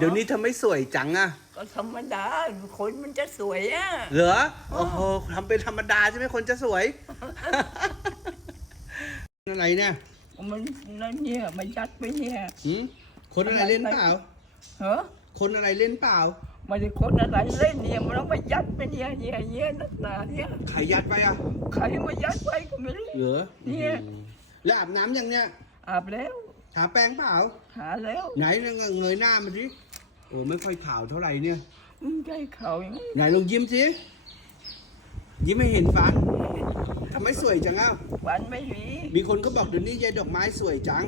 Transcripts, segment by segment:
เดี๋ยวนี้ทำไมสวยจังอะก็ธรรมดาคนมันจะสวยอะเหรอโอ้โหทำเป็นธรรมดาใช่ไหมคนจะสวย อะไรเนี่ยมันนั่นเนี่ยมันยัดไปเนี่ยหืมคนอะไรเล่นเปล่าเหรอคนอะไรเล่นเปล่ามันจะคนอะไรเล่นเนี่ยมันต้องมายัดไปเนี่ยเนี่ยเนี่ยนักหนาเนี่ยใครยัดไปอะใครมายัดไว้ก็ไม่รู้เหรอเนี่ยอืมแล้วอาบน้ำยังเนี่ยอาบแล้วทาแป้งเปล่าหาแล้ว ไหนเงยหน้ามาสิ โอ้ไม่ค่อยขาวเท่าไหร่เนี่ยอืมใจเขาอย่างนี้ไหนลองยิ้มสิยิ้มให้เห็นฟันทำไมสวยจังอะวันไม่มี มีคนก็บอกเดี๋ยวนี้ยายดอกไม้สวยจัง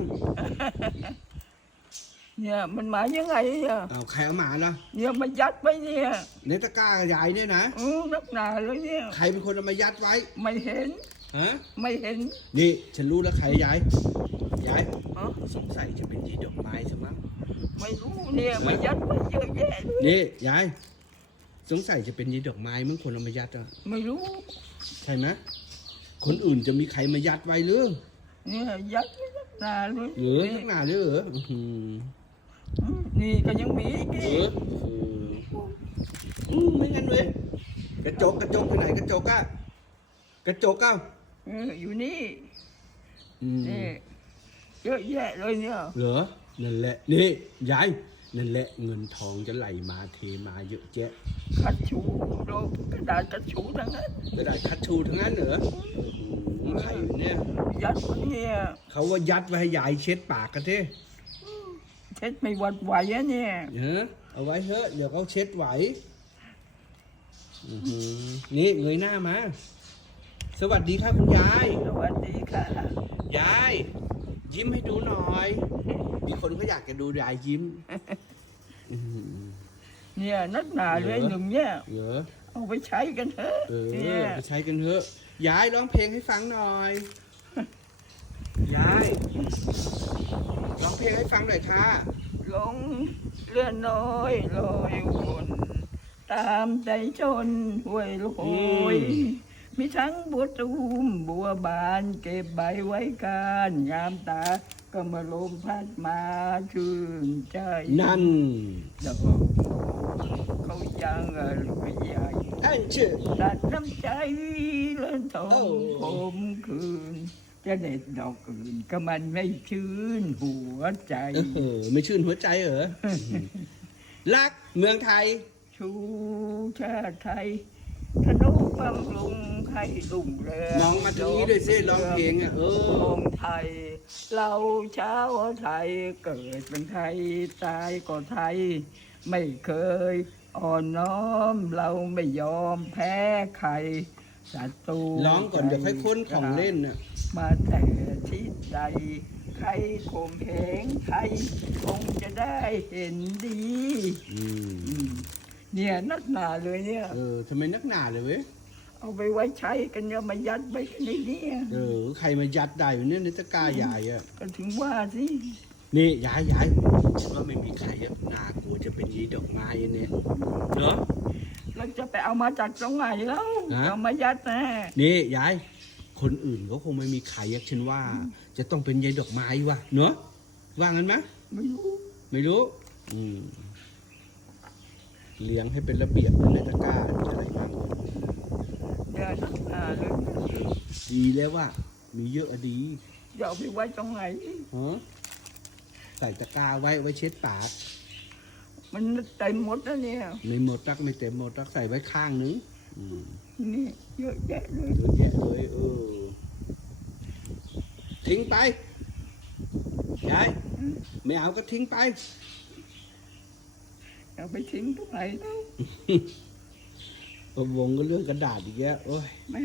เนี่ยมันมายังไงเนี่ยเอาใครเอามาล่ะเนี่ยมันยัดไปเนี่ยในตะกร้ายายเนี่ยนะอืมนักหนาเลยเนี่ยใครเป็นคนเอามายัดไว้ ไม่เห็นฮะไม่เห็น นี่ฉันรู้แล้วใครยายยายเอ้อสงสัยจะเป็นยีดอกไม้ใช่ไหมง ไม่รู้เนี่ยมันยัดไปเยอะแยะเลยนี่ยายสงสัยจะเป็นยีดอกไม้มั้งคนเอามายัดอะไม่รู้ ใช่ไหมคนอื่นจะมีใครมายัดไว้หรือเนี่ยยัดไม่นักหนาเลยหรือนี่นักหนาหรือเหรออื้อหืออืมนี่ก็ยังมีอีกเอนี่อเอออืมไม่งั้นเว้ยกระจกกระจกไปไหนกระจกอะกระจกอะเอออยู่นี่อืมนี่เยอะแยะเลยเนี่ยเหรอ นั่นแหละนี่ยายนั่นแหละเงินทองจะไหลมาเทมาเยอะแยะคัดชูโลกระดาษคัดชูทั้งนั้นกระดาษคัดชูทั้งนั้นเหรออืมใครเนี่ยยัดไว้เนี่ยเขาว่ายัดไว้ให้ยายเช็ดปากกันเท่เช็ดไม่หวัดไหวอะเนี่ยเออเอาไว้เถอะเดี๋ยวเขาเช็ดไหวอื้อหือนี่เงยหน้ามา สวัสดีค่ะคุณยาย สวัสดีค่ะ ยาย ยิ้มให้ดูหน่อย มีคนเขาอยากจะดูยายยิ้มอื้อหือเนี่ยนักหนาเลยเหรอหนึ่งเนี่ย เหรอ เอาไปใช้กันเถอะเออเนี่ยไปใช้กันเถอะ ยายร้องเพลงให้ฟังหน่อย ยายร้องเพลงให้ฟังหน่อยค่ะ ลงเรือน้อยลอยวนตามใจชนห้วยโลยมี ทั้งบัวตูมบัวบานเก็บใบไว้การงามตาก็มาลมพัดมาชื่นใจนั่นดอกเขายังอร่อยใหญ่อันเชื่อตัดน้ำใจเลื่อนทอโอ้งผมคืนจะเด็ดดอกอื่นก็มันไม่ชื่นหัวใจเออไม่ชื่นหัวใจเหรอรักเมืองไทย ชูชาติไทยธนุบำรุง ให้ลุ่งเรืองน้องมาทางนี้ด้วยสิร้องเพลงอะเอขอองไทย เราชาวไทยเกิดเป็นไทยตายก็ไทย ไม่เคยอ่อนน้อมเราไม่ยอมแพ้ใครศัตรูร้องก่อนเดี๋ยวค่อยค้นของเล่นน่ะมาแต่ที่ใดใครข่มเหงใครคงจะได้เห็นดีอืมอืมเนี่ยนักหนาเลยเนี่ย เออทำไมนักหนาเลยเว้ย เอาไปไว้ใช้กันเนี่ยมายัดไว้กันในนี้เออ ใครมายัดได้อยู่เนี่ยในตะกร้าใหญ่อะ ก็ถึงว่าสินี่ยายยายฉันว่าไม่มีใครอะน่ากลัวจะเป็นยีดอกไม้อันเนี่ยเนาะเราจะไปเอามาจากตรงไหนแล้วฮะเอามายัดนะนี่ยายคนอื่นก็คงไม่มีใครอะฉันว่า จะต้องเป็นยายดอกไม้วะเนาะว่างั้นไหมไม่รู้ไม่รู้ อืมเลี้ยงให้เป็นระเบียบในตะกร้าจะอะไรบ้าง เนี่ยนักหนาเลยดีแล้วว่า มีเยอะอะดีจะเอาไปไว้ตรงไหน ฮะใส่ตะกร้าไว้ไว้เช็ดปากมันเต็มหมดแล้วเนี่ย ไม่หมดตักไม่เต็มหมดตักใส่ไว้ข้างนึงอืมนี่เยอะแยะเลย เยอะแยะเลยเออทิ้งไปยายไม่เอาก็ทิ้งไป เอาไปทิ้งตรงไหนแล้ว วงก็เรื่องกระดาษอีกแล้วโอ้ย แม่